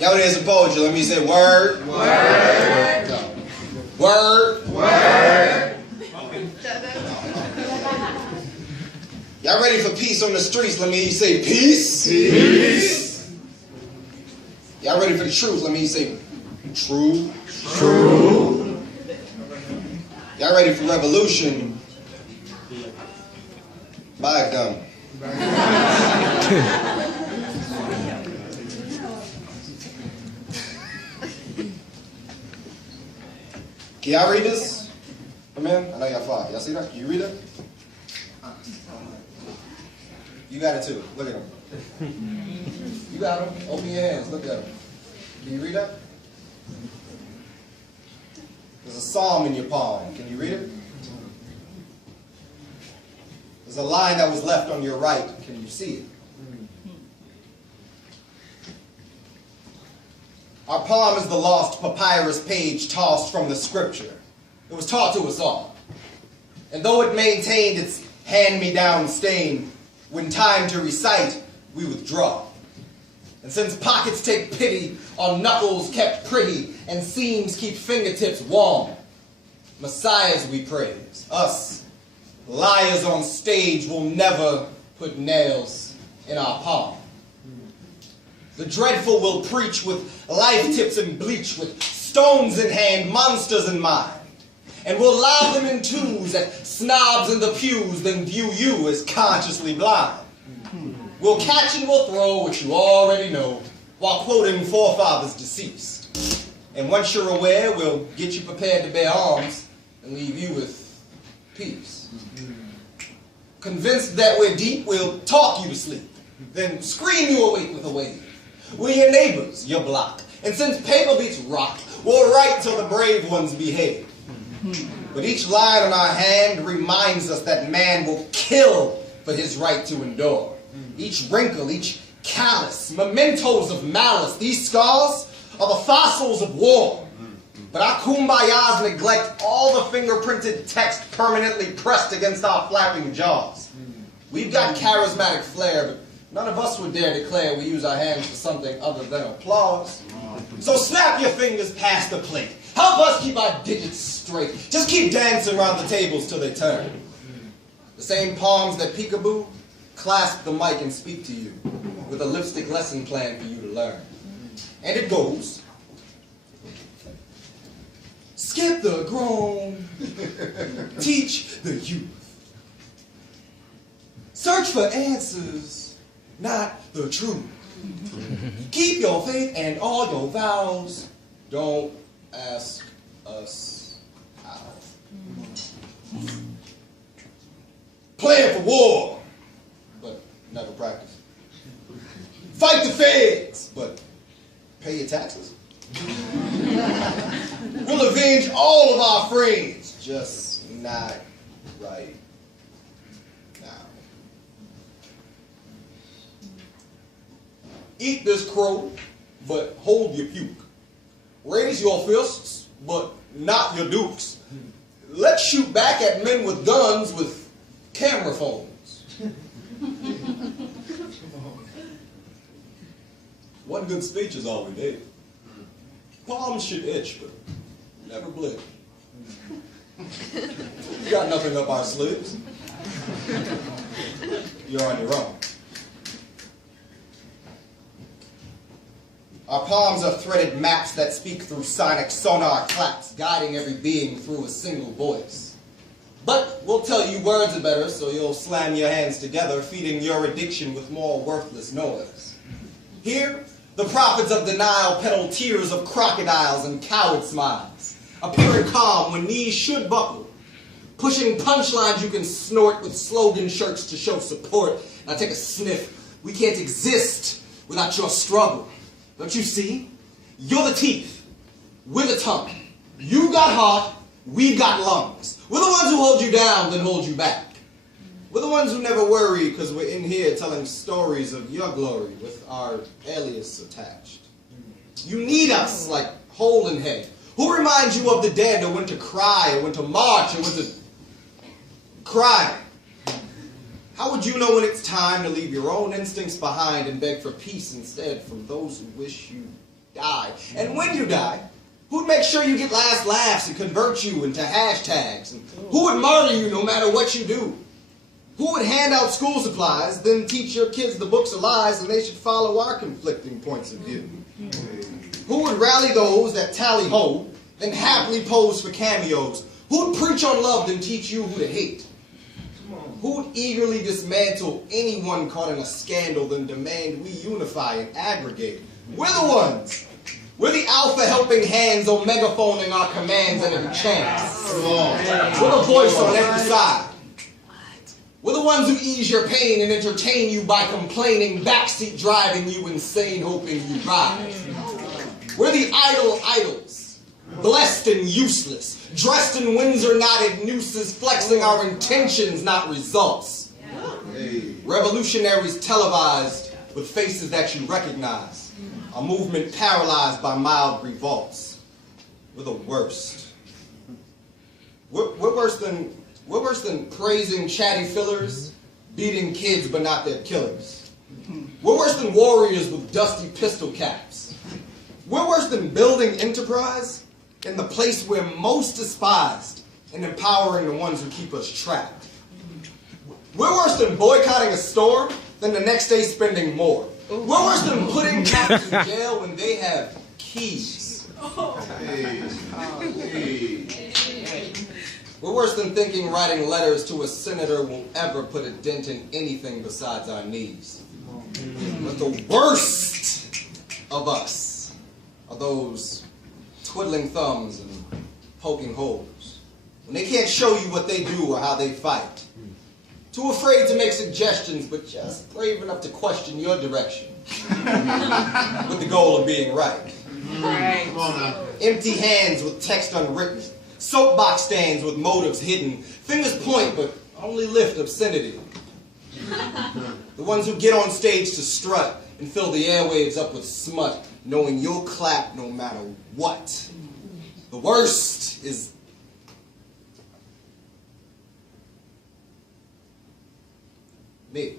Y'all hear some poetry? Let me say word. Word. No. Word. Word. Y'all ready for peace on the streets? Let me say peace. Peace. Y'all ready for the truth? Let me say true. True. Y'all ready for revolution? Buy a gun. Can y'all read this? Come in. I know y'all fly. Y'all see that? Can you read it? You got it too. Look at him. You got him. Open your hands. Look at him. Can you read that? There's a psalm in your palm. Can you read it? There's a line that was left on your right. Can you see it? Our palm is the lost papyrus page tossed from the scripture. It was taught to us all. And though it maintained its hand-me-down stain, when time to recite, we withdraw. And since pockets take pity on knuckles kept pretty and seams keep fingertips warm, messiahs we praise, us, liars on stage will never put nails in our palm. The dreadful will preach with life tips and bleach, with stones in hand, monsters in mind. And we'll lob them in twos at snobs in the pews, then view you as consciously blind. We'll catch and we'll throw, which you already know, while quoting forefathers deceased. And once you're aware, we'll get you prepared to bear arms and leave you with peace. Convinced that we're deep, we'll talk you to sleep, then scream you awake with a wave. We're your neighbors, your block. And since paper beats rock, we'll write till the brave ones behave. But each line on our hand reminds us that man will kill for his right to endure. Each wrinkle, each callus, mementos of malice, these scars are the fossils of war. But our kumbayas neglect all the fingerprinted text permanently pressed against our flapping jaws. We've got charismatic flair, but none of us would dare declare we use our hands for something other than applause. So snap your fingers past the plate. Help us keep our digits straight. Just keep dancing around the tables till they turn. The same palms that peekaboo clasp the mic and speak to you with a lipstick lesson plan for you to learn. And it goes, skip the groan, teach the youth. Search for answers, not the truth. Keep your faith and all your vows. Don't ask us how. Plan for war, but never practice. Fight the feds, but pay your taxes. We'll avenge all of our friends, just not right now. Eat this crow, but hold your puke. Raise your fists, but not your dukes. Let's shoot back at men with guns with camera phones. One good speech is all we need. Palms should itch, but never blink. You got nothing up our sleeves. You're on your own. Our palms are threaded maps that speak through sonic sonar claps, guiding every being through a single voice. But we'll tell you words are better, so you'll slam your hands together, feeding your addiction with more worthless noise. Here, the prophets of denial peddle tears of crocodiles and coward smiles, appearing calm when knees should buckle, pushing punchlines you can snort with slogan shirts to show support. Now take a sniff. We can't exist without your struggle. Don't you see? You're the teeth. We're the tongue. You got heart. We've got lungs. We're the ones who hold you down, then hold you back. We're the ones who never worry because we're in here telling stories of your glory with our alias attached. You need us like Holden Head. Who reminds you of the dead, or when to cry, or when to march, or when to cry? How would you know when it's time to leave your own instincts behind and beg for peace instead from those who wish you die. And when you die, who'd make sure you get last laughs and convert you into hashtags? And who would martyr you no matter what you do? Who would hand out school supplies, then teach your kids the books of lies and they should follow our conflicting points of view? Who would rally those that tally ho, then happily pose for cameos? Who would preach on love, then teach you who to hate? Who would eagerly dismantle anyone caught in a scandal, then demand we unify and aggregate? We're the ones. We're the alpha helping hands on megaphoning our commands at every chance. We're the voice on every side. We're the ones who ease your pain and entertain you by complaining, backseat driving you insane, hoping you ride. We're the idle idols, blessed and useless, dressed in Windsor knotted nooses, flexing our intentions, not results. Revolutionaries televised with faces that you recognize, a movement paralyzed by mild revolts. We're the worst. We're worse than praising chatty fillers, beating kids but not their killers. We're worse than warriors with dusty pistol caps. We're worse than building enterprise in the place we're most despised and empowering the ones who keep us trapped. We're worse than boycotting a store than the next day spending more. We're worse than putting cops in jail when they have keys. We're worse than thinking writing letters to a senator will ever put a dent in anything besides our knees. But the worst of us are those twiddling thumbs and poking holes when they can't show you what they do or how they fight. Too afraid to make suggestions, but just brave enough to question your direction with the goal of being right. Come on now. Empty hands with text unwritten, soapbox stands with motives hidden, fingers point but only lift obscenity. The ones who get on stage to strut and fill the airwaves up with smut, knowing you'll clap no matter what. The worst is me.